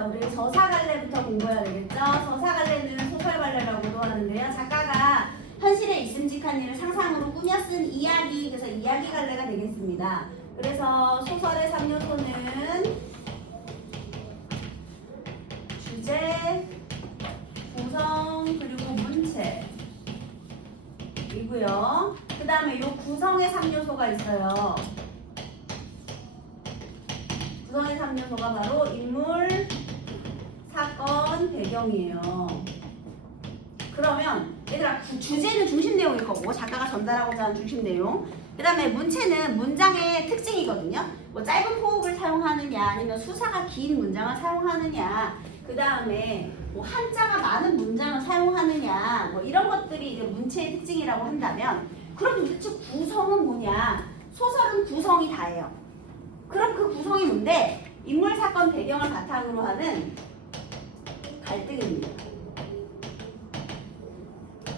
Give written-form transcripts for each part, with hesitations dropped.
자, 우리 저사갈래부터 공부해야 되겠죠? 저사갈래는 소설갈래라고도 하는데요. 작가가 현실에 있음직한 일을 상상으로 꾸며 쓴 이야기, 그래서 이야기갈래가 되겠습니다. 그래서 소설의 3요소는 주제, 구성, 그리고 문체 이고요. 그 다음에 이 구성의 3요소가 있어요. 구성의 3요소가 바로 인물, 사건, 배경이에요. 그러면 얘들아 주제는 중심 내용일 거고 작가가 전달하고자 하는 중심 내용. 그 다음에 문체는 문장의 특징이거든요. 뭐 짧은 호흡을 사용하느냐 아니면 수사가 긴 문장을 사용하느냐 그 다음에 뭐 한자가 많은 문장을 사용하느냐 뭐 이런 것들이 이제 문체의 특징이라고 한다면 그럼 도대체 구성은 뭐냐? 소설은 구성이 다예요. 그럼 그 구성이 뭔데? 인물, 사건, 배경을 바탕으로 하는 갈등입니다.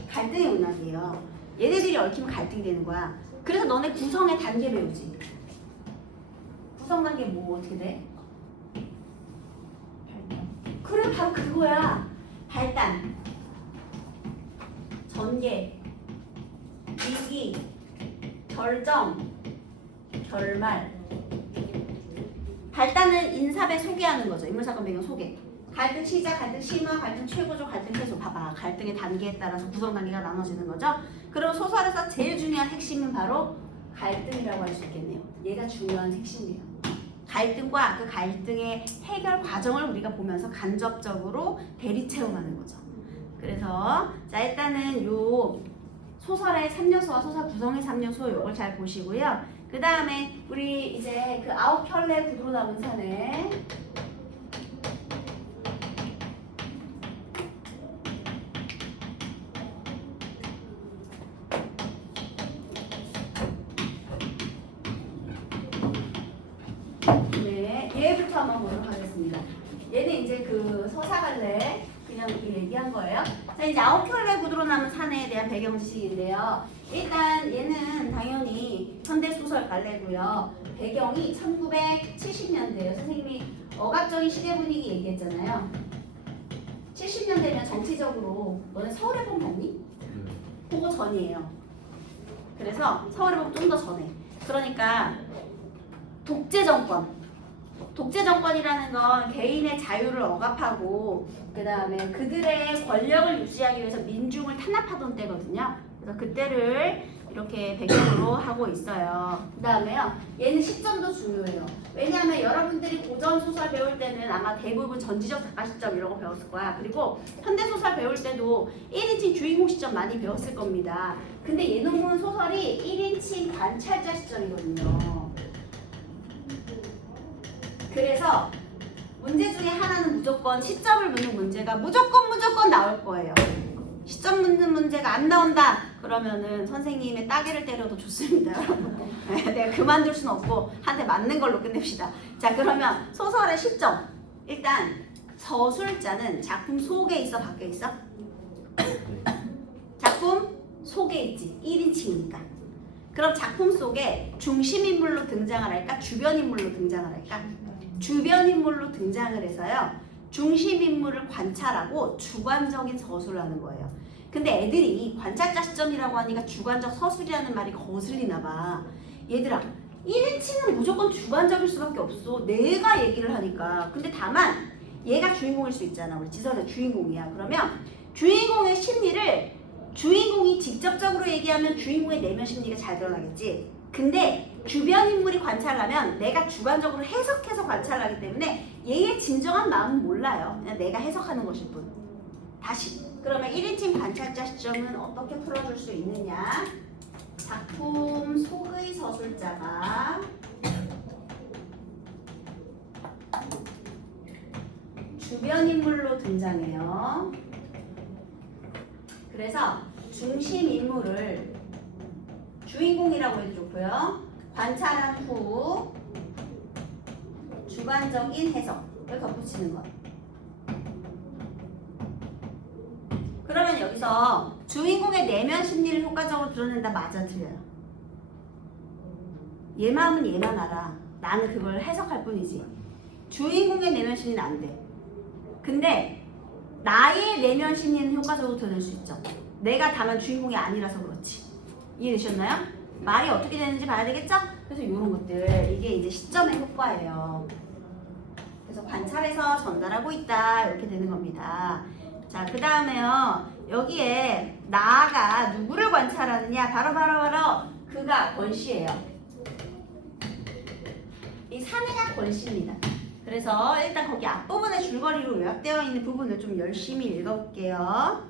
갈등의 문학이에요. 얘네들이 얽히면 갈등이 되는 거야. 그래서 너네 구성의 단계 배우지. 구성 단계 뭐 어떻게 돼? 그래 바로 그거야. 발단, 전개, 위기, 결정, 결말. 발단은 인사배 소개하는 거죠. 인물, 사건, 배경 소개. 갈등 시작, 갈등 심화, 갈등 최고조, 갈등 해소. 봐봐. 갈등의 단계에 따라서 구성 단계가 나눠지는 거죠. 그리고 소설에서 제일 중요한 핵심은 바로 갈등이라고 할 수 있겠네요. 얘가 중요한 핵심이에요. 갈등과 그 갈등의 해결 과정을 우리가 보면서 간접적으로 대리 체험하는 거죠. 그래서 자 일단은 요 소설의 3요소와 소설 구성의 3요소 요걸 잘 보시고요. 그 다음에 우리 이제 그 아홉 켤레 구두로 남은 산에 네, 얘부터 한번 보도록 하겠습니다. 얘는 이제 그 서사갈래 그냥 이렇게 얘기한 거예요. 자 이제 아홉 켤레 구두로 남은 산에 대한 배경 지식인데요. 일단 얘는 당연히 현대소설 갈래고요. 배경이 1970년대예요. 선생님이 억압적인 시대 분위기 얘기했잖아요. 70년대면 정치적으로 너네 서울해본 봤니? 그거 전이에요. 그래서 서울해본 좀 더 전에. 그러니까 독재 정권이라는 건 개인의 자유를 억압하고 그 다음에 그들의 권력을 유지하기 위해서 민중을 탄압하던 때거든요. 그래서 그때를 이렇게 배경으로 하고 있어요. 그 다음에요. 얘는 시점도 중요해요. 왜냐하면 여러분들이 고전 소설 배울 때는 아마 대부분 전지적 작가 시점 이런 거 배웠을 거야. 그리고 현대소설 배울 때도 1인칭 주인공 시점 많이 배웠을 겁니다. 근데 얘는 소설이 1인칭 관찰자 시점이거든요. 그래서 문제 중에 하나는 무조건 시점을 묻는 문제가 무조건 나올 거예요. 시점 묻는 문제가 안 나온다 그러면은 선생님의 따개를 때려도 좋습니다. 내가 그만둘 수는 없고 한 대 맞는 걸로 끝냅시다. 자 그러면 소설의 시점 일단 서술자는 작품 속에 있어 밖에 있어? 작품 속에 있지. 1인칭이니까. 그럼 작품 속에 중심인물로 등장을 할까? 주변인물로 등장을 할까? 주변인물로 등장을 해서요. 중심인물을 관찰하고 주관적인 서술을 하는 거예요. 근데 애들이 관찰자 시점이라고 하니까 주관적 서술이라는 말이 거슬리나 봐. 얘들아 1인칭은 무조건 주관적일 수밖에 없어. 내가 얘기를 하니까. 근데 다만 얘가 주인공일 수 있잖아. 우리 지선이 주인공이야. 그러면 주인공의 심리를 주인공이 직접적으로 얘기하면 주인공의 내면 심리가 잘 드러나겠지. 근데 주변 인물이 관찰하면 내가 주관적으로 해석해서 관찰하기 때문에 얘의 진정한 마음은 몰라요. 그냥 내가 해석하는 것일 뿐. 다시 그러면 1인칭 관찰자 시점은 어떻게 풀어줄 수 있느냐. 작품 속의 서술자가 주변 인물로 등장해요. 그래서 중심 인물을 주인공이라고 해도 좋고요. 관찰한 후 주관적인 해석을 덧붙이는 것. 그러면 여기서 주인공의 내면 심리를 효과적으로 드러낸다. 맞아 틀려요? 얘 마음은 얘만 알아. 나는 그걸 해석할 뿐이지. 주인공의 내면 심리는 안 돼. 근데 나의 내면 심리는 효과적으로 드러낼 수 있죠. 내가 다만 주인공이 아니라서 그렇지. 이해되셨나요? 말이 어떻게 되는지 봐야 되겠죠? 그래서 이런 것들, 이게 이제 시점의 효과예요. 그래서 관찰해서 전달하고 있다, 이렇게 되는 겁니다. 자, 그 다음에요. 여기에 나가 누구를 관찰하느냐? 바로 그가 권씨예요. 이 사내가 권씨입니다. 그래서 일단 거기 앞부분에 줄거리로 요약되어 있는 부분을 좀 열심히 읽어볼게요.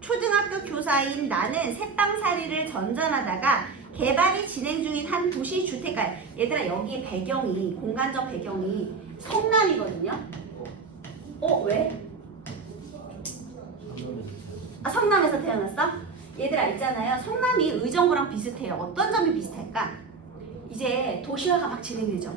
초등학교 교사인 나는 새빵살이를 전전하다가 개발이 진행 중인 한 도시 주택가에, 얘들아 여기 배경이, 공간적 배경이 성남이거든요. 왜? 성남에서 태어났어? 얘들아 있잖아요. 성남이 의정부랑 비슷해요. 어떤 점이 비슷할까? 이제 도시화가 막 진행되죠.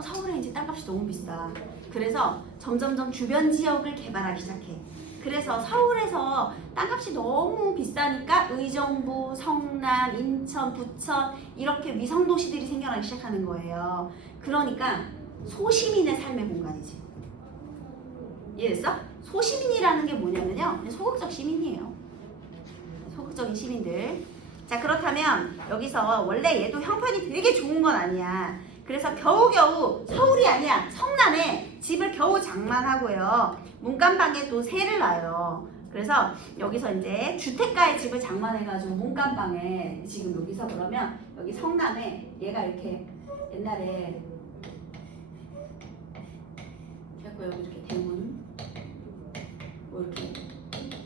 서울에 이제 땅값이 너무 비싸. 그래서 점점점 주변 지역을 개발하기 시작해. 그래서 서울에서 땅값이 너무 비싸니까 의정부, 성남, 인천, 부천 이렇게 위성도시들이 생겨나기 시작하는 거예요. 그러니까 소시민의 삶의 공간이지. 이해됐어? 소시민이라는 게 뭐냐면요, 그냥 소극적 시민이에요. 소극적인 시민들. 자, 그렇다면 여기서 원래 얘도 형편이 되게 좋은 건 아니야. 그래서 겨우겨우 서울이 아니야, 성남에 집을 겨우 장만하고요, 문간방에 또 세를 놔요. 그래서 여기서 이제 주택가에 집을 장만해가지고 문간방에, 지금 여기서 그러면 여기 성남에 얘가 이렇게 옛날에 그래서 여기 이렇게 대문 뭐 이렇게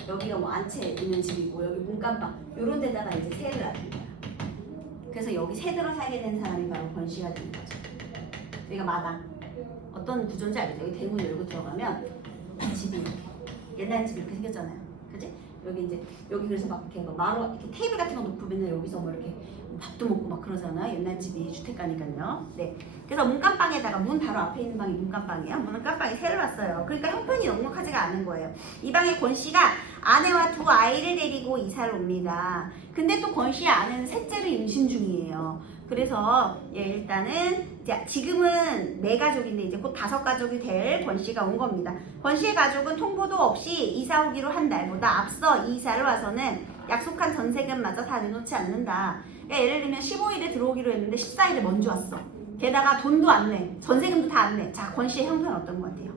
여기가 뭐 안채 있는 집이고 여기 문간방 요런 데다가 이제 세를 놔둔 거야. 그래서 여기 세 들어 살게 된 사람이 바로 권씨가 되는 거죠. 여기가 마당. 어떤 구조인지 알죠? 여기 대문 열고 들어가면 집이 이렇게, 옛날 집 이렇게 생겼잖아요. 그지? 여기 이제 여기 그래서 막 이렇게 마루 이렇게 테이블 같은 거 놓고 맨날 여기서 뭐 이렇게 밥도 먹고 막 그러잖아요. 옛날 집이 주택가니까요. 네. 그래서 문간방에다가, 문 바로 앞에 있는 방이 문간방이에요. 문간방에 세를 놨어요. 그러니까 형편이 넉넉하지가 않은 거예요. 이 방에 권씨가 아내와 두 아이를 데리고 이사를 옵니다. 근데 또 권씨의 아내는 셋째를 임신 중이에요. 그래서 일단은 지금은 4가족인데 이제 곧 5가족이 될 권씨가 온 겁니다. 권씨의 가족은 통보도 없이 이사 오기로 한 날보다 앞서 이사를 와서는 약속한 전세금마저 다 내놓지 않는다. 그러니까 예를 들면 15일에 들어오기로 했는데 14일에 먼저 왔어. 게다가 돈도 안 내, 전세금도 다 안 내. 자, 권씨의 형편 어떤 것 같아요?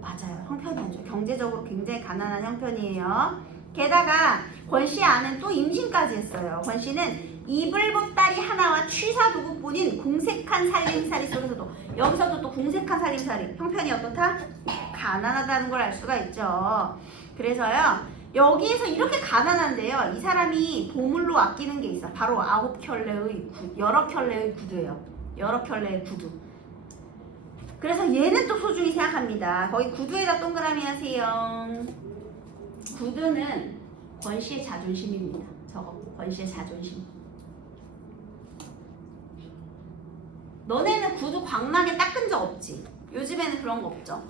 맞아요, 형편이 안 좋아요. 경제적으로 굉장히 가난한 형편이에요. 게다가 권씨의 아내는 또 임신까지 했어요. 권씨는 이불보따리 하나와 취사도구뿐인 궁색한 살림살이 속에서도, 여기서도 또 궁색한 살림살이, 형편이 어떻다? 가난하다는 걸 알 수가 있죠. 그래서요, 여기에서 이렇게 가난한데요, 이 사람이 보물로 아끼는 게 있어. 바로 9켤레의 여러 켤레의 구두예요. 여러 켤레의 구두. 그래서 얘는 또 소중히 생각합니다. 거기 구두에다 동그라미 하세요. 구두는 권씨의 자존심입니다. 저거 권씨의 자존심. 너네는 구두 광나게 닦은 적 없지? 요즘에는 그런 거 없죠?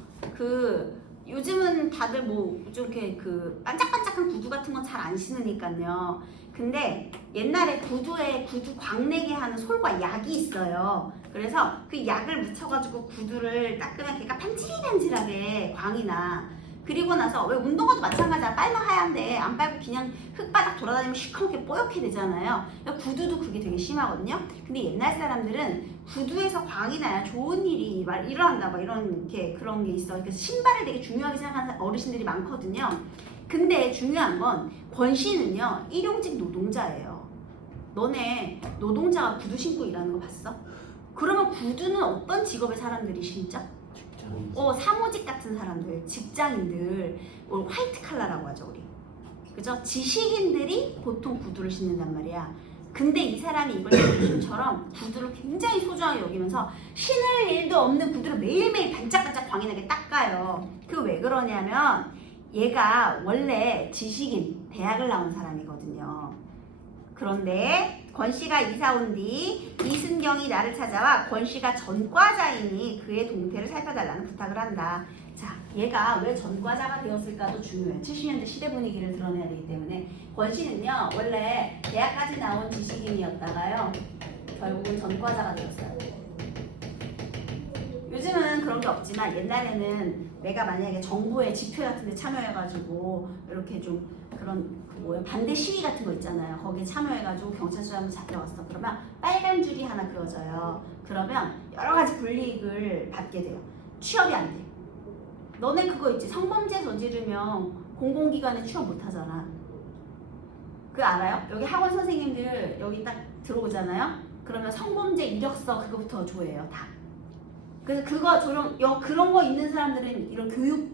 요즘은 다들 뭐 좀 이렇게 반짝반짝한 구두 같은 건 잘 안 신으니까요. 근데 옛날에 구두에 구두 광내게 하는 솔과 약이 있어요. 그래서 그 약을 묻혀가지고 구두를 닦으면 걔가 반질반질하게 광이 나. 그리고 나서 왜 운동화도 마찬가지야. 빨면 하얀데 안 빨고 그냥 흙바닥 돌아다니면 시커멓게 뽀얗게 되잖아요. 그러니까 구두도 그게 되게 심하거든요. 근데 옛날 사람들은 구두에서 광이 나야 좋은 일이 일어난다, 막 이런 그런 게 있어. 그래서 신발을 되게 중요하게 생각하는 어르신들이 많거든요. 근데 중요한 건 권씨는요, 일용직 노동자예요. 너네 노동자가 구두 신고 일하는 거 봤어? 그러면 구두는 어떤 직업의 사람들이 신죠? 사무직 같은 사람들, 직장인들, 화이트 칼라라고 하죠, 우리. 그죠? 지식인들이 보통 구두를 신는단 말이야. 근데 이 사람이 이걸 자존심처럼 구두를 굉장히 소중하게 여기면서 신을 일도 없는 구두를 매일매일 반짝반짝 광이 나게 닦아요. 그 왜 그러냐면 얘가 원래 지식인, 대학을 나온 사람이거든요. 그런데 권씨가 이사 온 뒤 이순경이 나를 찾아와 권씨가 전과자이니 그의 동태를 살펴달라는 부탁을 한다. 자, 얘가 왜 전과자가 되었을까도 중요해요. 70년대 시대 분위기를 드러내야 되기 때문에. 권씨는요, 원래 대학까지 나온 지식인이었다가요, 결국은 전과자가 되었어요. 요즘은 그런 게 없지만 옛날에는 내가 만약에 정부의 집회 같은 데 참여해가지고 이렇게 좀 그런 그 뭐야 반대 시위 같은 거 있잖아요. 거기에 참여해가지고 경찰서에 한번 잡혀갔어. 그러면 빨간 줄이 하나 그어져요. 그러면 여러 가지 불이익을 받게 돼요. 취업이 안 돼. 너네 그거 있지. 성범죄 저지르면 공공기관에 취업 못 하잖아. 그거 알아요? 여기 학원 선생님들 여기 딱 들어오잖아요. 그러면 성범죄 이력서 그거부터 조회해요. 다. 그래서 그거 그런 거 있는 사람들은 이런 교육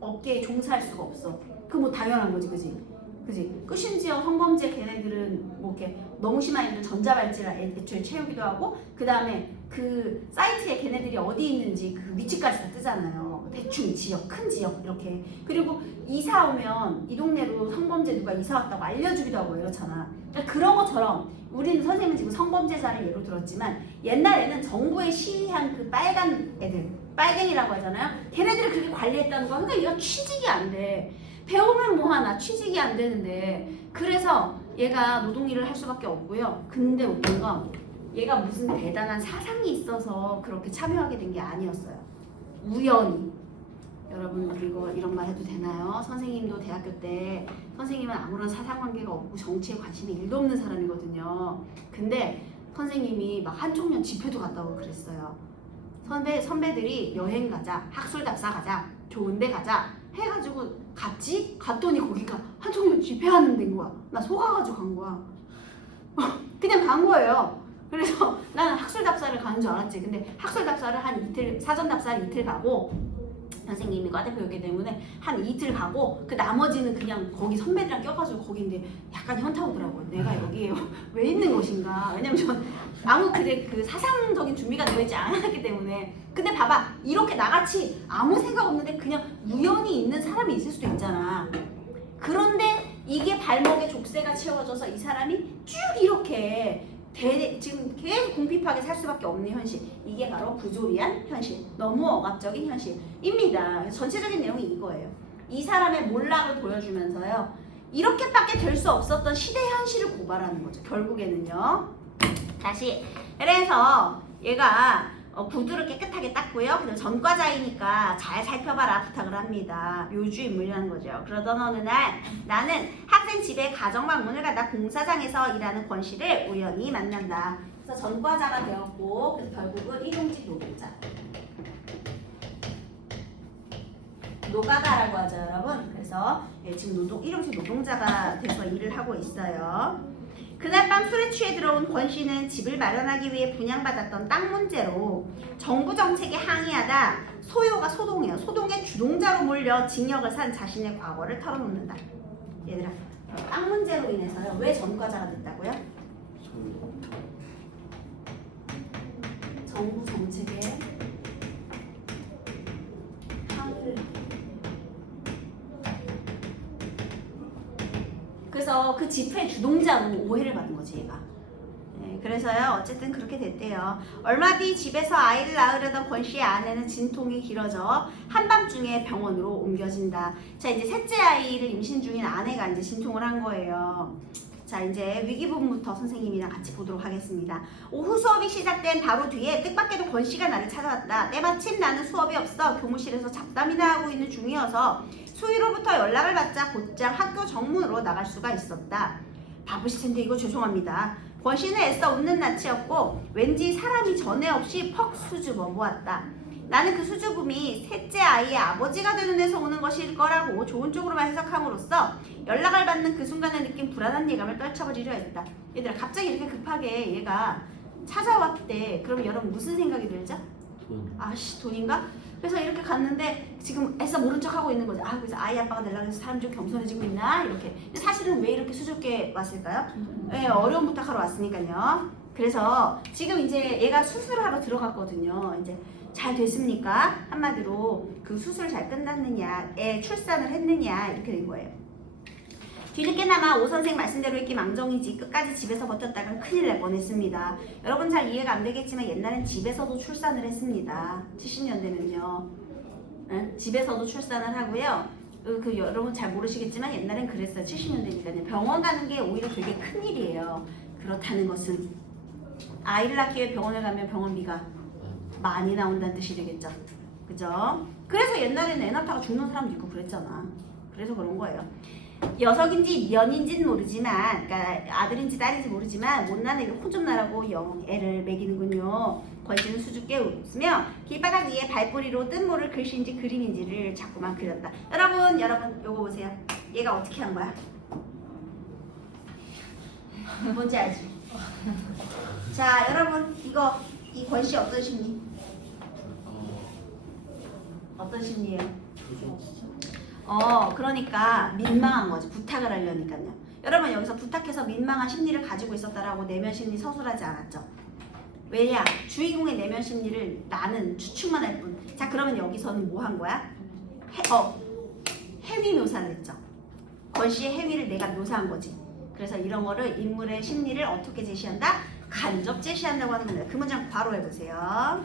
업계에 종사할 수가 없어. 그거 뭐 당연한 거지, 그지? 그지? 그 심지어 성범죄 걔네들은 뭐 이렇게 너무 심한 애들 전자발찌를 애초에 채우기도 하고 그 다음에 그 사이트에 걔네들이 어디 있는지 그 위치까지 다 뜨잖아요. 대충 지역, 큰 지역 이렇게. 그리고 이사 오면 이 동네로 성범죄 누가 이사 왔다고 알려주기도 하고 이렇잖아. 그러니까 그런 것처럼 우리는 선생님은 지금 성범죄자를 예로 들었지만 옛날에는 정부에 시위한 그 빨간 애들, 빨갱이라고 하잖아요. 걔네들을 그렇게 관리했다는 거야. 그러니까 얘가 취직이 안 돼. 배우면 뭐하나 취직이 안 되는데 그래서 얘가 노동일을 할 수밖에 없고요. 근데 웃긴 건 얘가 무슨 대단한 사상이 있어서 그렇게 참여하게 된 게 아니었어요. 우연히. 여러분 그리고 이런 말 해도 되나요? 선생님도 대학교 때 선생님은 아무런 사상관계가 없고 정치에 관심이 1도 없는 사람이거든요. 근데 선생님이 막 한총련 집회도 갔다 오고 그랬어요. 선배들이 여행 가자, 학술답사 가자, 좋은 데 가자 해가지고 갔더니 거기가 한총련 집회하는 데인 거야. 나 속아가지고 간 거야. 그냥 간 거예요. 그래서 나는 학술답사를 가는 줄 알았지. 근데 학술답사를 한 이틀, 사전답사를 이틀 가고 선생님이 과대 배우기 때문에 한 이틀 가고 그 나머지는 그냥 거기 선배들이랑 껴가지고 거기인데 약간 현타 오더라고요. 내가 여기에 왜 있는 것인가. 왜냐면 전 아무 그 사상적인 준비가 되어 있지 않았기 때문에. 근데 봐봐, 이렇게 나같이 아무 생각 없는데 그냥 우연히 있는 사람이 있을 수도 있잖아. 그런데 이게 발목에 족쇄가 채워져서 이 사람이 쭉 이렇게 지금 계속 궁핍하게 살 수밖에 없는 현실. 이게 바로 부조리한 현실, 너무 억압적인 현실입니다. 전체적인 내용이 이거예요. 이 사람의 몰락을 보여주면서요, 이렇게밖에 될 수 없었던 시대 현실을 고발하는 거죠. 결국에는요. 다시. 그래서 얘가 구두를 깨끗하게 닦고요. 그다음 전과자이니까 잘 살펴봐라 부탁을 합니다. 묘주인물이라는 거죠. 그러던 어느 날 나는 학생 집에 가정 방문을 가다 공사장에서 일하는 권 씨를 우연히 만난다. 그래서 전과자가 되었고 그래서 결국은 일용직 노동자. 노가다라고 하죠, 여러분. 그래서 지금 일용직 노동자가 돼서 일을 하고 있어요. 그날 밤 술에 취해 들어온 권 씨는 집을 마련하기 위해 분양받았던 땅 문제로 정부 정책에 항의하다 소요가 소동이에요. 소동의 주동자로 몰려 징역을 산 자신의 과거를 털어놓는다. 얘들아, 땅 문제로 인해서요. 왜 전과자가 됐다고요? 정부 정책에 항의를. 그래서 그 집회 주동자로 오해를 받은 거지 얘가. 네, 그래서요 어쨌든 그렇게 됐대요. 얼마 뒤 집에서 아이를 낳으려던 권 씨의 아내는 진통이 길어져 한밤중에 병원으로 옮겨진다. 자, 이제 셋째 아이를 임신 중인 아내가 이제 진통을 한 거예요. 자, 이제 위기부분부터 선생님이랑 같이 보도록 하겠습니다. 오후 수업이 시작된 바로 뒤에 뜻밖에도 권 씨가 나를 찾아왔다. 때마침 나는 수업이 없어 교무실에서 잡담이나 하고 있는 중이어서 수희로부터 연락을 받자 곧장 학교 정문으로 나갈 수가 있었다. 바쁘실 텐데 이거 죄송합니다. 권 씨는 애써 웃는 낯이었고 왠지 사람이 전에 없이 퍽 수줍어 보았다. 나는 그 수줍음이 셋째 아이의 아버지가 되는 데서 오는 것일 거라고 좋은 쪽으로만 해석함으로써 연락을 받는 그 순간에 느낀 불안한 예감을 떨쳐버리려 했다. 얘들아, 갑자기 이렇게 급하게 얘가 찾아왔대. 그럼 여러분 무슨 생각이 들죠? 아씨, 돈인가? 그래서 이렇게 갔는데 지금 애써 모른 척하고 있는 거지. 그래서 아이 아빠가 되려고 해서 사람이 좀 겸손해지고 있나? 이렇게. 근데 사실은 왜 이렇게 수줍게 왔을까요? 네, 어려운 부탁하러 왔으니까요. 그래서 지금 이제 얘가 수술하러 들어갔거든요. 이제 잘 됐습니까? 한마디로 그 수술 잘 끝났느냐, 애 출산을 했느냐 이렇게 된 거예요. 뒤늦게나마 오 선생 말씀대로 있기 망정이지 끝까지 집에서 버텼다간 큰일 날 뻔했습니다. 여러분 잘 이해가 안 되겠지만 옛날엔 집에서도 출산을 했습니다. 70년대면요. 네? 집에서도 출산을 하고요. 여러분 잘 모르시겠지만 옛날엔 그랬어요. 70년대니까요. 병원 가는 게 오히려 되게 큰일이에요. 그렇다는 것은 아이를 낳기 위해 병원을 가면 병원비가 많이 나온다는 뜻이 되겠죠. 그죠? 그래서 옛날에는 애 낳다가 죽는 사람도 있고 그랬잖아. 그래서 그런 거예요. 녀석인지 년인지는 모르지만, 그러니까 아들인지 딸인지 모르지만 못난 애를 혼 좀 나라고 애를 먹이는군요. 권씨는 수줍게 웃으며 길바닥 위에 발뿌리로 뜬 모를 글씨인지 그림인지를 자꾸만 그렸다. 여러분 요거 보세요. 얘가 어떻게 한 거야? 뭔지 알지? 자, 여러분 이 권씨 어떤 심리? 어떤 심리예요? 그러니까 민망한 거지. 부탁을 하려니까요. 여러분 여기서 부탁해서 민망한 심리를 가지고 있었다라고 내면 심리 서술하지 않았죠? 왜냐? 주인공의 내면 심리를 나는 추측만 할 뿐. 자, 그러면 여기서는 뭐 한 거야? 해위 묘사를 했죠. 권씨의 해위를 내가 묘사한 거지. 그래서 이런 거를 인물의 심리를 어떻게 제시한다? 간접 제시한다고 하는 겁니다. 그 문장 바로 해보세요.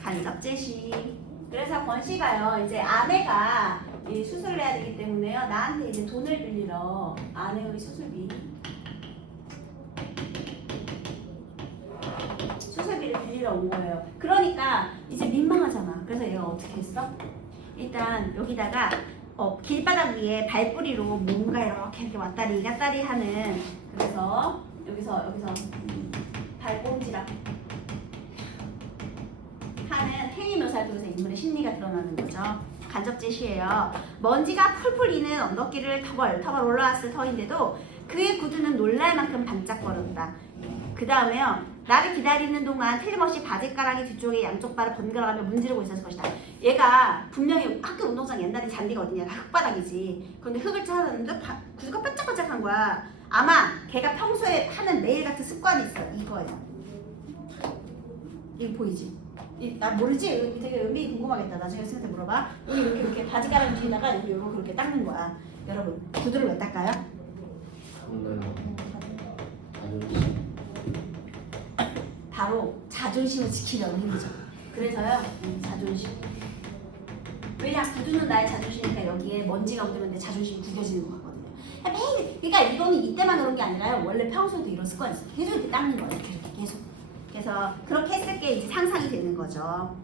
간접 제시. 그래서 권씨가요, 이제 아내가 이 수술을 해야 되기 때문에요, 나한테 이제 돈을 빌리러 아내의 수술비를 빌리러 온 거예요. 그러니까 이제 민망하잖아. 그래서 얘가 어떻게 했어? 일단 여기다가 길바닥 위에 발뿌리로 뭔가 이렇게 왔다리 갔다리 하는, 그래서 여기서 발꿈치랑 하는 행위 묘사를 통해서 인물의 심리가 드러나는 거죠. 간접 제시예요. 먼지가 풀풀 이는 언덕길을 터벌 올라왔을 터인데도 그의 구두는 놀랄 만큼 반짝거렸다. 그 다음에요. 나를 기다리는 동안 틀림없이 바지가랑이 뒤쪽에 양쪽 발을 번갈아가며 문지르고 있었을 것이다. 얘가 분명히 학교 운동장 옛날에 잔디가 어디냐, 흙바닥이지. 그런데 흙을 찾았는데 구두가 반짝반짝한 거야. 아마 걔가 평소에 하는 매일 같은 습관이 있어. 이거예요. 이거 보이지? 나 모르지? 되게 의미 궁금하겠다. 나중에 선생님한테 물어봐. 여기 이렇게 바지가랑 뒤에다가 여기 요렇게 그렇게 닦는 거야. 여러분 구두를 왜 닦아요? 바로 자존심을 지키려는 힘이죠. 그래서요, 자존심. 왜냐, 구두는 나의 자존심이니까 여기에 먼지가 묻으면 내 자존심이 구겨지는 것 같거든요. 매일, 그러니까 이거는 이때만 그런 게 아니라요. 원래 평소에도 이런 습관이 있어요. 계속 이렇게 닦는 거예요. 이렇게 계속. 그래서 그렇게 했을 게 이제 상상이 되는 거죠.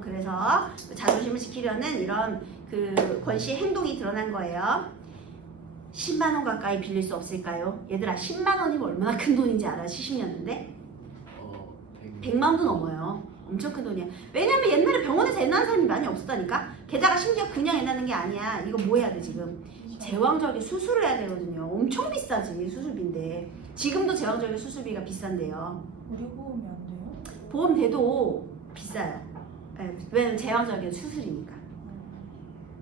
그래서 자존심을 지키려는 이런 그 권씨의 행동이 드러난 거예요. 10만 원 가까이 빌릴 수 없을까요? 얘들아, 10만 원이면 얼마나 큰 돈인지 알아? 70년대? 100만 원도 넘어요. 엄청 큰 돈이야. 왜냐면 옛날에 병원에서 애 낳은 사람이 많이 없었다니까? 게다가 심지어 그냥 애 낳는 게 아니야. 이거 뭐 해야 돼 지금? 제왕절개 수술을 해야 되거든요. 엄청 비싸지, 수술비인데. 지금도 제왕절개 수술비가 비싼데요. 우리 보험이 안 돼요? 보험 돼도 비싸요. 왜냐면 제왕절개는 수술이니까.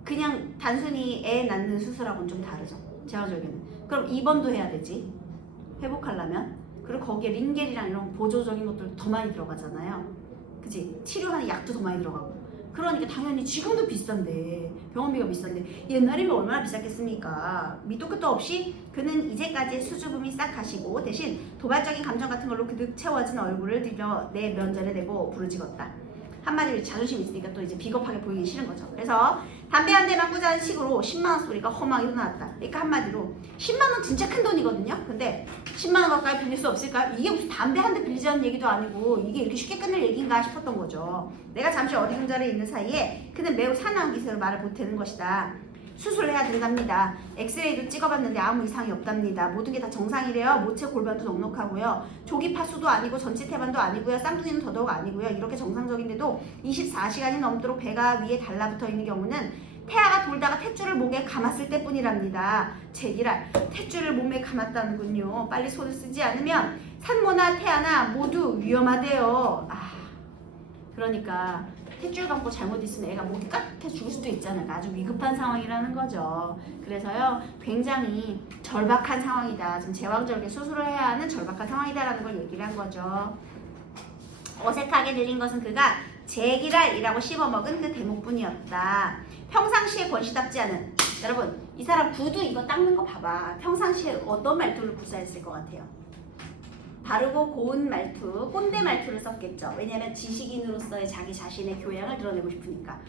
그냥 단순히 애 낳는 수술하고는 좀 다르죠. 제왕절개는. 그럼 입원도 해야 되지. 회복하려면. 그리고 거기에 링겔이랑 이런 보조적인 것들 더 많이 들어가잖아요. 그치? 치료하는 약도 더 많이 들어가고. 그러니까 당연히 지금도 비싼데, 병원비가 비싼데 옛날이면 얼마나 비쌌겠습니까? 밑도 끝도 없이 그는 이제까지 수줍음이 싹 가시고 대신 도발적인 감정 같은 걸로 그득 채워진 얼굴을 들여 내 면전에 대고 부르짖었다. 한마디로 자존심이 있으니까 또 이제 비겁하게 보이기 싫은 거죠. 그래서 담배 한 대만 꽂자는 식으로 10만원 소리가 험하게 나왔다. 그러니까 한마디로 10만원 진짜 큰 돈이거든요. 근데 10만원 가까이 빌릴 수 없을까? 이게 무슨 담배 한 대 빌리자는 얘기도 아니고 이게 이렇게 쉽게 끝낼 얘기인가 싶었던 거죠. 내가 잠시 어리둥절해 있는 사이에 그는 매우 사나운 기세로 말을 보태는 것이다. 수술을 해야 된답니다. 엑스레이도 찍어봤는데 아무 이상이 없답니다. 모든 게 다 정상이래요. 모체 골반도 넉넉하고요. 조기 파수도 아니고 전치 태반도 아니고요. 쌍둥이는 더더욱 아니고요. 이렇게 정상적인데도 24시간이 넘도록 배가 위에 달라붙어 있는 경우는 태아가 돌다가 탯줄을 목에 감았을 때뿐이랍니다. 제기랄, 탯줄을 몸에 감았다는군요. 빨리 손을 쓰지 않으면 산모나 태아나 모두 위험하대요. 그러니까 탯줄 감고 잘못 있으면 애가 목이 까끗해 죽을 수도 있잖아요. 아주 위급한 상황이라는 거죠. 그래서요, 굉장히 절박한 상황이다. 지금 제왕절개 수술을 해야 하는 절박한 상황이다라는 걸 얘기를 한 거죠. 어색하게 들린 것은 그가 제기랄이라고 씹어먹은 그 대목뿐이었다. 평상시에 권씨답지 않은, 여러분 이 사람 구두 이거 닦는 거 봐봐. 평상시에 어떤 말투를 구사했을 것 같아요? 바르고 고운 말투, 꼰대 말투를 썼겠죠. 왜냐하면 지식인으로서의 자기 자신의 교양을 드러내고 싶으니까.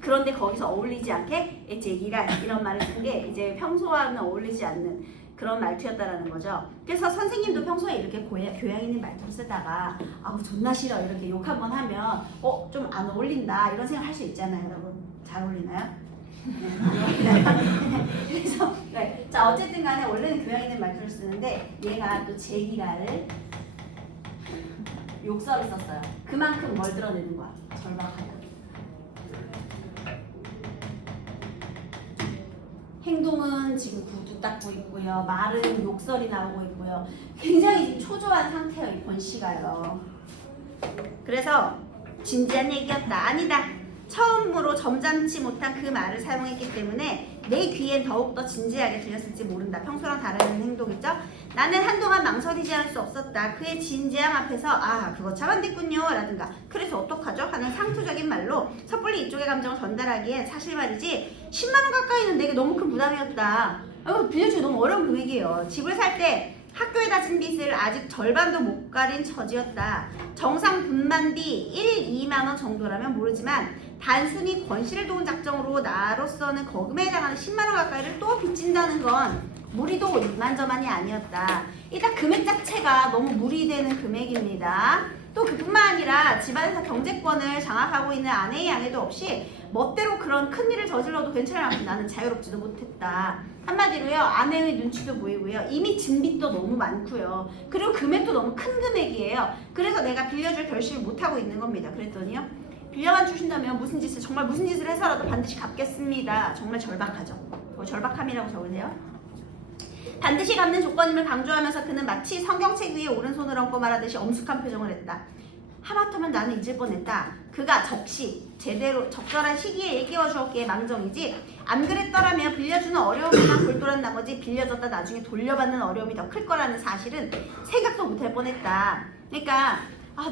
그런데 거기서 어울리지 않게 제기랄 이런 말을 쓴 게 이제 평소와는 어울리지 않는 그런 말투였다라는 거죠. 그래서 선생님도 평소에 이렇게 교양 있는 말투를 쓰다가 아우 존나 싫어 이렇게 욕 한번 하면 좀 안 어울린다 이런 생각 할 수 있잖아요, 여러분. 잘 어울리나요? 그래서 네. 자 어쨌든 간에 원래는 교양 있는 말투를 쓰는데 얘가 또 제기랄 욕설을 썼어요. 그만큼 뭘 드러내는 거야? 절박하다. 행동은 지금 구두 닦고 있고요. 말은 욕설이 나오고 있고요. 굉장히 지금 초조한 상태예요, 이 권 씨가요. 그래서 진지한 얘기였다. 아니다. 처음으로 점잖지 못한 그 말을 사용했기 때문에 내 귀엔 더욱더 진지하게 들렸을지 모른다. 평소랑 다른 행동이죠. 나는 한동안 망설이지 않을 수 없었다. 그의 진지함 앞에서 그거 참 안 됐군요 라든가 그래서 어떡하죠? 하는 상투적인 말로 섣불리 이쪽의 감정을 전달하기엔 사실 말이지 10만원 가까이는 내게 너무 큰 부담이었다. 빌려주기 너무 어려운 금액이에요. 집을 살 때 학교에다 진 빚을 아직 절반도 못 가린 처지였다. 정상 분만비 1, 2만원 정도라면 모르지만 단순히 권 씨를 도운 작정으로 나로서는 거금에 해당하는 10만원 가까이를 또 빚진다는 건 무리도 이만저만이 아니었다. 일단 금액 자체가 너무 무리되는 금액입니다. 또 그뿐만 아니라 집안에서 경제권을 장악하고 있는 아내의 양해도 없이 멋대로 그런 큰일을 저질러도 괜찮을 만큼 나는 자유롭지도 못했다. 한마디로요, 아내의 눈치도 보이고요, 이미 진 빚도 너무 많고요, 그리고 금액도 너무 큰 금액이에요. 그래서 내가 빌려줄 결심을 못하고 있는 겁니다. 그랬더니요, 빌려만 주신다면 정말 무슨 짓을 해서라도 반드시 갚겠습니다. 정말 절박하죠. 절박함이라고 적으세요. 반드시 갚는 조건임을 강조하면서 그는 마치 성경책 위에 오른손을 얹고 말하듯이 엄숙한 표정을 했다. 하마터면 나는 잊을 뻔했다. 그가 제대로 적절한 시기에 일깨워 주었기에 망정이지 안 그랬더라면 빌려주는 어려움이나 골똘한 나머지 빌려줬다 나중에 돌려받는 어려움이 더 클 거라는 사실은 생각도 못할 뻔했다. 그러니까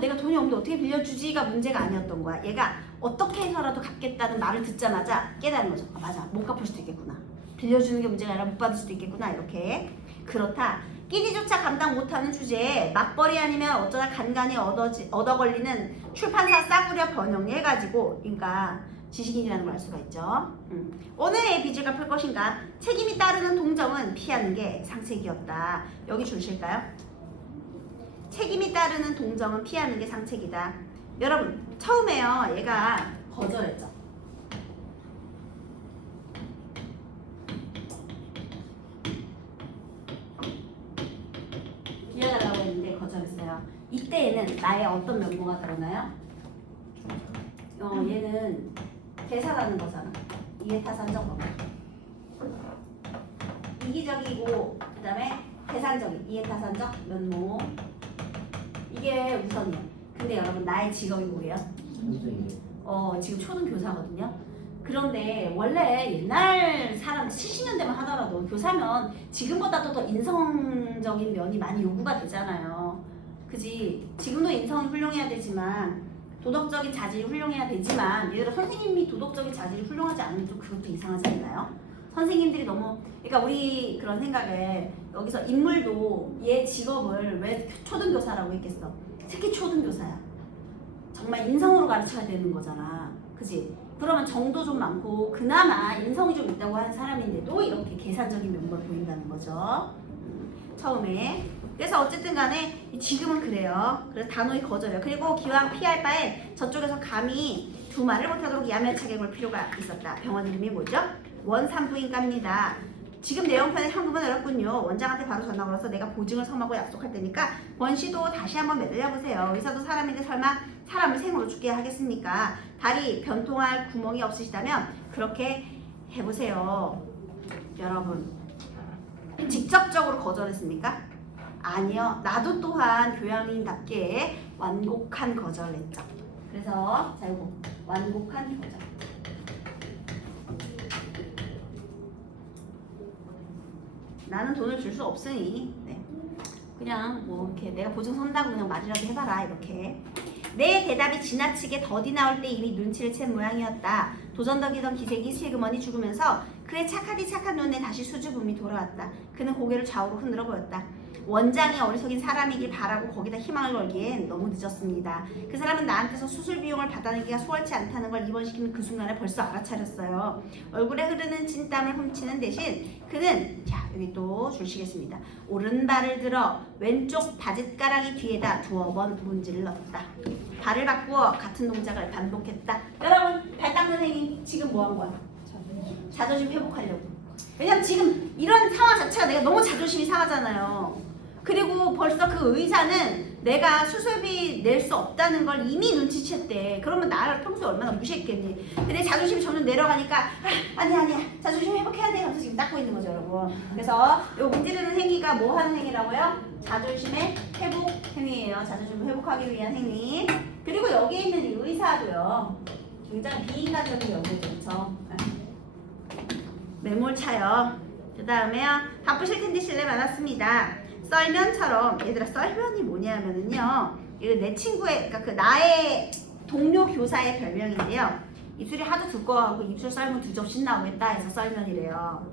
내가 돈이 없는데 어떻게 빌려주지가 문제가 아니었던 거야. 얘가 어떻게 해서라도 갚겠다는 말을 듣자마자 깨달은 거죠. 맞아, 못 갚을 수도 있겠구나. 빌려주는 게 문제가 아니라 못 받을 수도 있겠구나. 이렇게. 그렇다. 끼니조차 감당 못하는 주제에 맞벌이 아니면 어쩌다 간간히 얻어 걸리는 출판사 싸구려 번역해가지고, 그러니까 지식인이라는 걸 알 수가 있죠. 오늘의 빚을 갚을 것인가? 책임이 따르는 동정은 피하는 게 상책이었다. 여기 주실까요? 책임이 따르는 동정은 피하는 게 상책이다. 여러분, 처음에요, 얘가 거절했죠. 빌려달라고 했는데 거절했어요. 이때에는 나의 어떤 면모가 드러나요? 얘는 계산하는 거잖아. 이해타산적 면모. 이기적이고 그 다음에 계산적인 이해타산적 면모. 이게 우선이에요. 근데 여러분, 나의 직업이 뭐예요? 지금 초등교사거든요. 그런데 원래 옛날 사람 70년대만 하더라도 교사면 지금보다도 더 인성적인 면이 많이 요구가 되잖아요. 그지? 지금도 인성은 훌륭해야 되지만 도덕적인 자질이 훌륭해야 되지만 예를 들어 선생님이 도덕적인 자질이 훌륭하지 않으면 또 그것도 이상하지 않나요? 선생님들이 너무, 그러니까 우리 그런 생각에 여기서 인물도 얘 직업을 왜 초등교사라고 했겠어? 특히 초등교사야. 정말 인성으로 가르쳐야 되는 거잖아. 그지? 그러면 정도 좀 많고 그나마 인성이 좀 있다고 하는 사람인데도 이렇게 계산적인 면모를 보인다는 거죠. 처음에. 그래서 어쨌든 간에 지금은 그래요. 그래서 단호히 거절해요. 그리고 기왕 피할 바에 저쪽에서 감히 두 말을 못하도록 야매차게 굴 필요가 있었다. 병원 이름이 뭐죠? 원산부인과입니다. 지금 내용편의 현금은 어렵군요. 원장한테 바로 전화 걸어서 내가 보증을 서하고 약속할 테니까 권 씨도 다시 한번 매달려보세요. 의사도 사람인데 설마 사람을 생으로 죽게 하겠습니까? 다리 변통할 구멍이 없으시다면 그렇게 해보세요. 여러분, 직접적으로 거절했습니까? 아니요. 나도 또한 교양인답게 완곡한 거절을 했죠. 그래서 자, 이거 완곡한 거절. 나는 돈을 줄 수 없으니 그냥 뭐 이렇게 내가 보증 선다고 그냥 말이라도 해봐라. 이렇게. 내 대답이 지나치게 더디 나올 때 이미 눈치를 챈 모양이었다. 도전덕이던 기색이 슬그머니 죽으면서 그의 착하디 착한 눈에 다시 수줍음이 돌아왔다. 그는 고개를 좌우로 흔들어 보였다. 원장이 어리석인 사람이길 바라고 거기다 희망을 걸기엔 너무 늦었습니다. 그 사람은 나한테서 수술 비용을 받아내기가 수월치 않다는 걸 입원시키는 그 순간에 벌써 알아차렸어요. 얼굴에 흐르는 진땀을 훔치는 대신 그는 자 여기 또 줄시겠습니다. 오른발을 들어 왼쪽 바짓가랑이 뒤에다 두어 번 문지를 넣었다. 발을 바꾸어 같은 동작을 반복했다. 여러분 발 닦는 행위 지금 뭐 한 거야? 자존심 회복하려고. 왜냐면 지금 이런 상황 자체가 내가 너무 자존심이 상하잖아요. 그리고 벌써 그 의사는 내가 수술비 낼 수 없다는 걸 이미 눈치챘대. 그러면 나를 평소에 얼마나 무시했겠니. 근데 자존심이 점점 내려가니까 아니야 자존심 회복해야 돼 하면서 지금 닦고 있는 거죠 여러분. 그래서 이 문지르는 행위가 뭐 하는 행위라고요? 자존심의 회복 행위예요. 자존심을 회복하기 위한 행위. 그리고 여기에 있는 이 의사도요 굉장히 비인간적인 연구죠. 그렇죠? 매몰차요. 그 다음에요. 바쁘실 텐데 실례 많았습니다. 썰면처럼 얘들아 썰면이 뭐냐면은요. 이거 내 친구의 그러니까 그 나의 동료 교사의 별명인데요. 입술이 하도 두꺼워갖고 입술 썰면 2접시 나오겠다 해서 썰면이래요.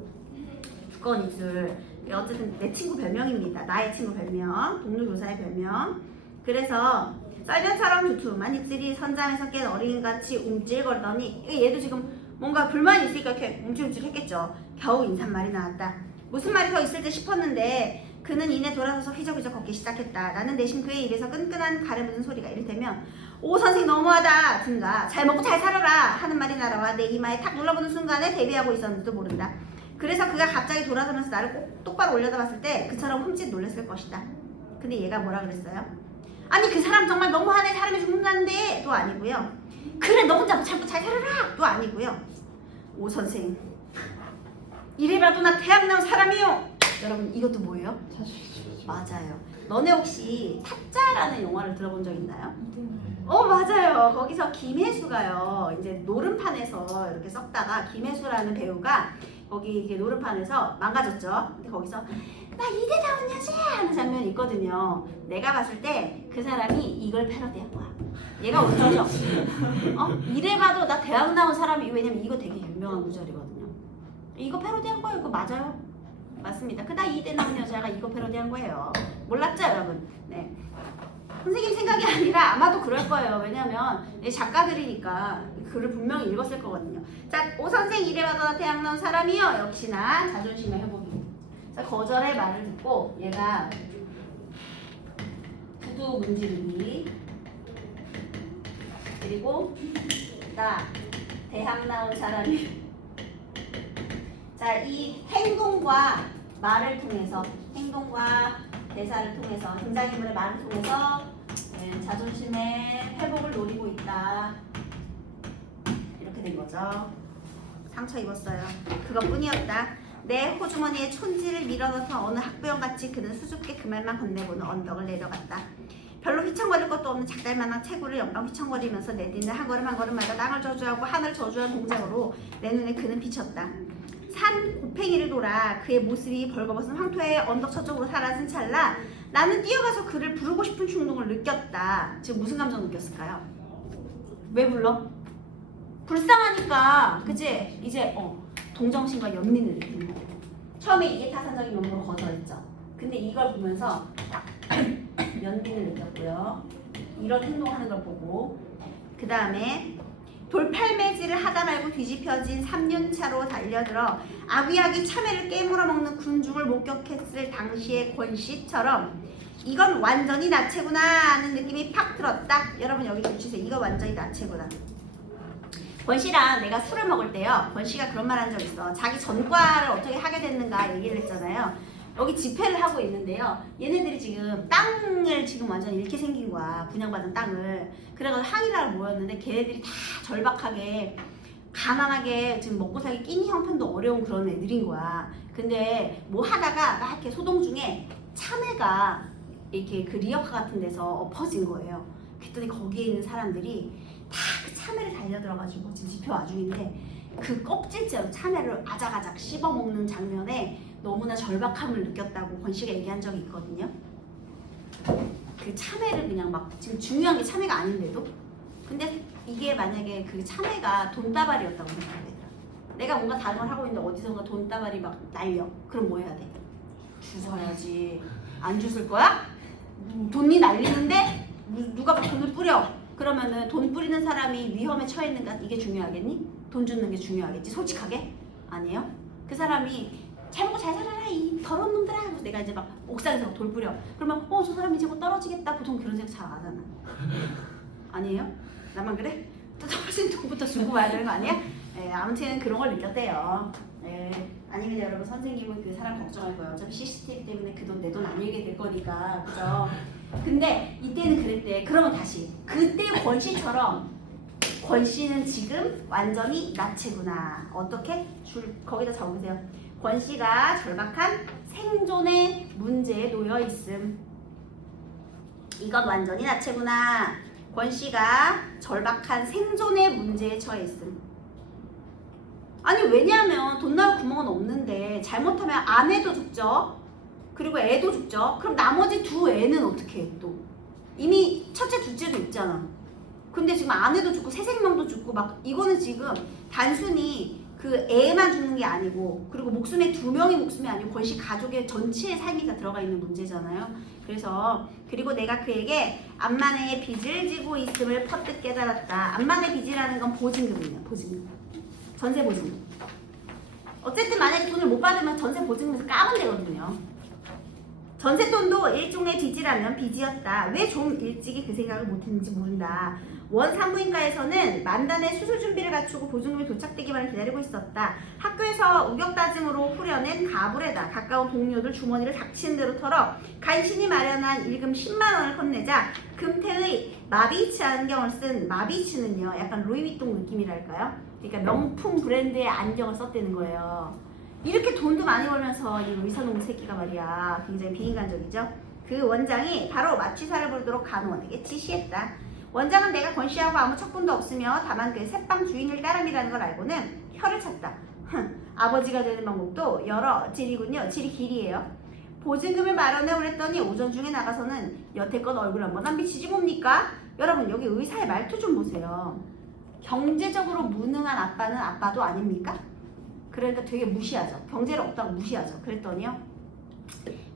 두꺼운 입술. 어쨌든 내 친구 별명입니다. 나의 친구 별명. 동료 교사의 별명. 그래서 썰면처럼 두툼한 입술이 선장에서 깬 어린이같이 움찔거리더니 얘도 지금 뭔가 불만이 있으니까 이렇게 움찔움찔 했겠죠. 겨우 인사말이 나왔다. 무슨 말이 더 있을 듯 싶었는데 그는 이내 돌아서서 휘적휘적 걷기 시작했다. 나는 내심 그의 입에서 끈끈한 가래 묻은 소리가 이를테면 오 선생 너무하다 든가 잘 먹고 잘 살아라 하는 말이 날아와 내 이마에 탁 눌러보는 순간에 대비하고 있었는지도 모른다. 그래서 그가 갑자기 돌아서면서 나를 꼭 똑바로 올려다봤을 때 그처럼 흠칫 놀랐을 것이다. 근데 얘가 뭐라 그랬어요? 아니 그 사람 정말 너무하네 사람이 죽는다는데 도 아니고요. 그래 너 혼자 참고 잘 살아라 도 아니고요. 오 선생 이래봐도 나 대학 나온 사람이요. 여러분 이것도 뭐예요? 맞아요. 너네 혹시 타짜라는 영화를 들어본 적 있나요? 맞아요. 거기서 김혜수가요 이제 노름판에서 이렇게 썩다가 김혜수라는 배우가 거기 이게 노름판에서 망가졌죠. 근데 거기서 나 이대 나온 여자 하는 장면이 있거든요. 내가 봤을 때 그 사람이 이걸 패러디한 거야. 얘가 어쩌죠? 이래봐도 나 대학 나온 사람이 왜냐면 이거 되게 유명한 구절이거든요. 이거 패러디한 거예요. 이거 맞아요. 맞습니다. 그 나 이대 나온 여자가 이거 패러디한 거예요. 몰랐죠 여러분? 네. 선생님 생각이 아니라 아마도 그럴 거예요. 왜냐면 작가들이니까 글을 분명히 읽었을 거거든요. 자, 오 선생 이래봐도 나 대학 나온 사람이요. 역시나 자존심의 회복입니다. 자, 거절의 말을 듣고 얘가 구두 문지르기 그리고 나 대학 나온 사람이 자, 이 행동과 말을 통해서 행동과 대사를 통해서 등장인물의 말을 통해서 자존심의 회복을 노리고 있다. 이렇게 된 거죠. 상처 입었어요. 그것뿐이었다. 내 호주머니에 촌지를 밀어넣던 어느 학부형같이 그는 수줍게 그 말만 건네고는 언덕을 내려갔다. 별로 휘청거릴 것도 없는 작달만한 체구를 연방 휘청거리면서 내딛는 한 걸음 한 걸음마다 땅을 저주하고 하늘을 저주하는 동작으로 내 눈에 그는 비쳤다. 산 곱팽이를 돌아 그의 모습이 벌거벗은 황토의 언덕 저쪽으로 사라진 찰나 나는 뛰어가서 그를 부르고 싶은 충동을 느꼈다. 지금 무슨 감정 느꼈을까요? 왜 불러? 불쌍하니까 그치? 이제 동정심과 연민을 느끼는 거예요. 처음에 이해타산적인 면모로 거절했죠. 근데 이걸 보면서 연민을 느꼈고요. 이런 행동하는 걸 보고 그 다음에 돌팔매질을 하다 말고 뒤집혀진 3년차로 달려들어 아귀아귀 참외를 깨물어 먹는 군중을 목격했을 당시의 권씨처럼 이건 완전히 나체구나 하는 느낌이 팍 들었다. 여러분 여기 주시세요. 이거 완전히 나체구나. 권씨랑 내가 술을 먹을 때요. 권씨가 그런 말 한 적 있어. 자기 전과를 어떻게 하게 됐는가 얘기를 했잖아요. 여기 집회를 하고 있는데요. 얘네들이 지금 땅을 지금 완전 잃게 생긴 거야. 분양받은 땅을. 그래가지고 항의를 모였는데 걔네들이 다 절박하게 가난하게 지금 먹고 살기 끼니 형편도 어려운 그런 애들인 거야. 근데 뭐 하다가 막 이렇게 소동 중에 참외가 이렇게 그 리어카 같은 데서 엎어진 거예요. 그랬더니 거기에 있는 사람들이 다 그 참외를 달려들어가지고 지금 집회 와중인데 그 껍질째로 참외를 아작아작 씹어먹는 장면에 너무나 절박함을 느꼈다고 권씨가 얘기한 적이 있거든요. 그 참외를 그냥 막 지금 중요한 게 참외가 아닌데도 근데 이게 만약에 그 참외가 돈다발이었다고 생각하더라. 내가 뭔가 다른 걸 하고 있는데 어디선가 돈다발이 막 날려. 그럼 뭐 해야 돼? 주워야지. 안 주술 거야? 돈이 날리는데 누가 막 돈을 뿌려. 그러면은 돈 뿌리는 사람이 위험에 처해 있는가 이게 중요하겠니? 돈 주는 게 중요하겠지 솔직하게? 아니에요? 그 사람이 잘 먹고 잘 살아라 이 더러운 놈들아 하고 내가 이제 막 옥상에서 돌 뿌려. 그러면 저 사람이 이제 뭐 떨어지겠다 보통 그런 생각 잘 안 하잖아. 아니에요? 나만 그래? 또 떨어진 돈부터 주고 와야 되는 거 아니야? 예, 아무튼 그런 걸 느꼈대요. 예, 아니면 여러분 선생님은 그 사람 걱정할 거예요. 어차피 CCTV 때문에 그 돈 내 돈 아니게 될 거니까 그죠? 근데 이때는 그랬대. 그러면 다시 그때 권씨처럼 권씨는 지금 완전히 나체구나. 어떻게? 거기다 적으세요. 권씨가 절박한 생존의 문제에 놓여 있음. 이건 완전히 나체구나. 권씨가 절박한 생존의 문제에 처해 있음. 아니 왜냐하면 돈 나올 구멍은 없는데 잘못하면 아내도 죽죠. 그리고 애도 죽죠. 그럼 나머지 두 애는 어떻게 해 또? 이미 첫째 둘째도 있잖아. 근데 지금 아내도 죽고 새 생명도 죽고 막 이거는 지금 단순히 그 애만 죽는 게 아니고 그리고 목숨에 두 명의 목숨이 아니고 권씨 가족의 전체의 삶이 다 들어가 있는 문제잖아요. 그래서 그리고 내가 그에게 암만의 빚을 지고 있음을 퍼뜩 깨달았다. 암만의 빚이라는 건 보증금이에요. 보증금. 전세 보증금. 어쨌든 만약에 돈을 못 받으면 전세 보증금에서 까면 되거든요. 전세돈도 일종의 빚이라면 빚이었다. 왜 좀 일찍이 그 생각을 못했는지 모른다. 원 산부인과에서는 만단의 수술 준비를 갖추고 보증금이 도착되기만을 기다리고 있었다. 학교에서 우격다짐으로 후려낸 가불에다 가까운 동료들 주머니를 닥치는 대로 털어 간신히 마련한 일금 10만 원을 건네자 금태의 마비치 안경을 쓴 마비치는요. 약간 루이비통 느낌이랄까요? 그러니까 명품 브랜드의 안경을 썼다는 거예요. 이렇게 돈도 많이 벌면서 이 의사놈 새끼가 말이야 굉장히 비인간적이죠. 그 원장이 바로 마취사를 부르도록 간호원에게 지시했다. 원장은 내가 권씨하고 아무 척분도 없으며 다만 그 새빵 주인일 따름이라는 걸 알고는 혀를 찼다. 아버지가 되는 방법도 여러 질이군요. 질이 길이에요. 보증금을 마련해 오랬더니 오전 중에 나가서는 여태껏 얼굴 한번 안 비치지 뭡니까? 여러분 여기 의사의 말투 좀 보세요. 경제적으로 무능한 아빠는 아빠도 아닙니까? 그러니까 되게 무시하죠. 경제를 없다고 무시하죠. 그랬더니요.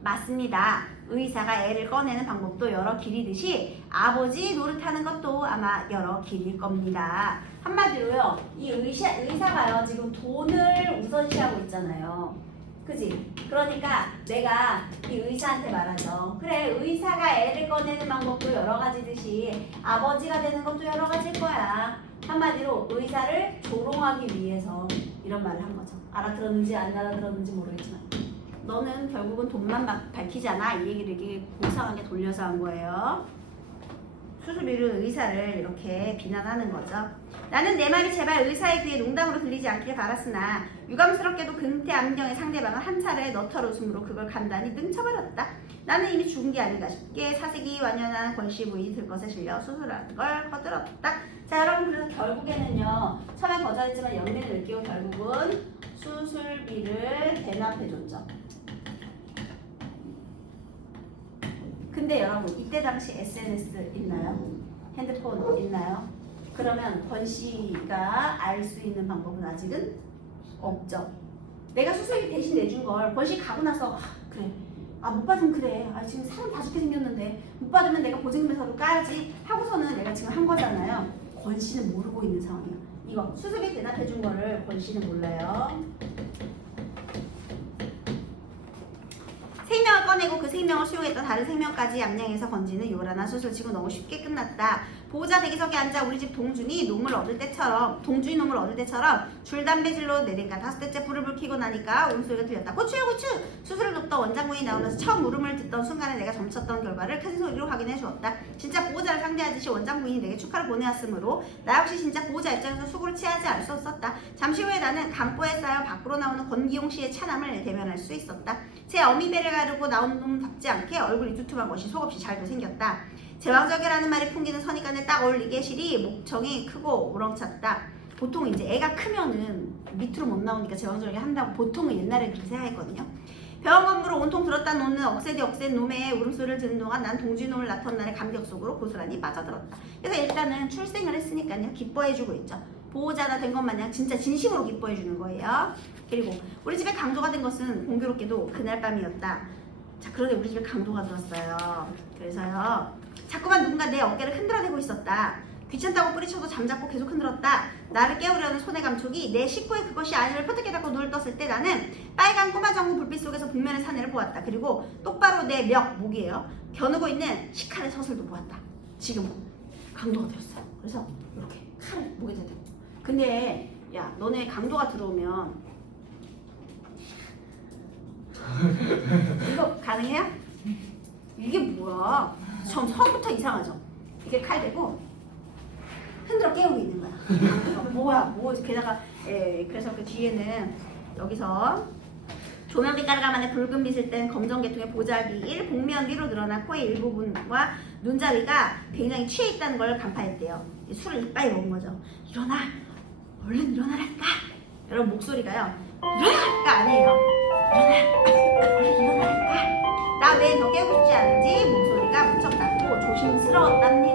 맞습니다. 의사가 애를 꺼내는 방법도 여러 길이듯이 아버지 노릇하는 것도 아마 여러 길일 겁니다. 한마디로요. 이 의사가요. 지금 돈을 우선시하고 있잖아요. 그지? 그러니까 내가 이 의사한테 말하죠. 그래 의사가 애를 꺼내는 방법도 여러 가지듯이 아버지가 되는 것도 여러 가지일 거야. 한마디로 의사를 조롱하기 위해서 이런 말을 한 거죠. 알아들었는지 안 알아들었는지 모르겠지만 너는 결국은 돈만 밝히잖아. 이 얘기를 이렇게 고상하게 돌려서 한 거예요. 수술비를 의사를 이렇게 비난하는 거죠. 나는 내 말이 제발 의사의 귀에 농담으로 들리지 않길 바랐으나 유감스럽게도 금태 안경의 상대방은 한 차례 너털 웃음으로 그걸 간단히 능쳐버렸다. 나는 이미 죽은 게 아닌가 싶게 사색이 완연한 권씨 부인이 들것에 실려 수술하는 걸 거들었다. 자 여러분 그래서 결국에는요. 처음에 거절했지만 연민을 느끼고 결국은 수술비를 대납해줬죠. 근데 여러분 이때 당시 SNS 있나요? 핸드폰 있나요? 그러면 권씨가 알 수 있는 방법은 아직은 없죠. 내가 수술비 대신 내준 걸 권씨 가고 나서 그래 못 받으면 그래 지금 사람 다 죽게 생겼는데 못 받으면 내가 보증금에서도 까야지 하고서는 내가 지금 한 거잖아요. 권씨는 모르고 있는 상황이에요. 이거 수술비 대납해준 거를 권씨는 몰라요. 생명을 꺼내고 그 생명을 수용했던 다른 생명까지 암양해서 건지는 요란한 수술치고 너무 쉽게 끝났다. 보호자 대기석에 앉아 우리 집 동준이 놈을 얻을 때처럼 줄담배질로 내린가 5대째 불을 불키고 나니까 울음소리가 들렸다. 고추요 고추! 수술을 돕던 원장군이 나오면서 처음 울음을 듣던 순간에 내가 점쳤던 결과를 큰 소리로 확인해 주었다. 진짜 보호자를 상대하듯이 원장군이 내게 축하를 보내왔으므로 나 역시 진짜 보호자 입장에서 수고를 취하지 않을 수 없었다. 잠시 후에 나는 간보에 쌓여 밖으로 나오는 권기용 씨의 차남을 대면할 수 있었다. 제 어미배를 가르고 나온 놈답지 않게 얼굴이 두툼한 것이 속없이 잘도 생겼다. 제왕절개라는 말이 풍기는 선입관에 딱 어울리게 실이 목청이 크고 우렁찼다. 보통 이제 애가 크면은 밑으로 못 나오니까 제왕절개 한다고 보통은 옛날에 그렇게 생각했거든요. 병원 건물을 온통 들었다 놓는 억센 놈의 울음소리를 듣는 동안 난 동주놈을 낳던 날의 감격 속으로 고스란히 빠져들었다. 그래서 일단은 출생을 했으니까요. 기뻐해주고 있죠. 보호자가 된 것 마냥 진짜 진심으로 기뻐해주는 거예요. 그리고 우리 집에 강조가 된 것은 공교롭게도 그날 밤이었다. 자, 그런데 우리 집에 강도가 들었어요. 그래서요, 자꾸만 누군가 내 어깨를 흔들어대고 있었다. 귀찮다고 뿌리쳐도 잠자코 계속 흔들었다. 나를 깨우려는 손의 감촉이 내 식구의 그것이 아님을 펴떻게 닫고 눈을 떴을 때 나는 빨간 꼬마 전구 불빛 속에서 북면의 사내를 보았다. 그리고 똑바로 내 목이에요. 겨누고 있는 식칼의 서슬도 보았다. 지금 강도가 들었어요. 그래서 이렇게 칼을 목에 대고. 근데 야, 너네 강도가 들어오면 이거 가능해요? 이게 뭐야? 처음부터 이상하죠? 이렇게 칼 대고 흔들어 깨우고 있는 거야. 뭐야, 게다가, 그래서 그 뒤에는 여기서 조명빛 가르가만의 붉은 빛을 뗀 검정 계통의 보자기 1, 복면 위로 늘어나 코의 일부분과 눈자위가 굉장히 취해 있다는 걸 간파했대요. 술을 이빨에 먹은 거죠. 일어나! 얼른 일어나라니까! 여러분, 목소리가요. 일어나가 아니에요. 일어나! 얼른 일어나라니까! 나 왜 너 깨우고 싶지 않은지 목소리가 무척 낮고 조심스러웠답니다.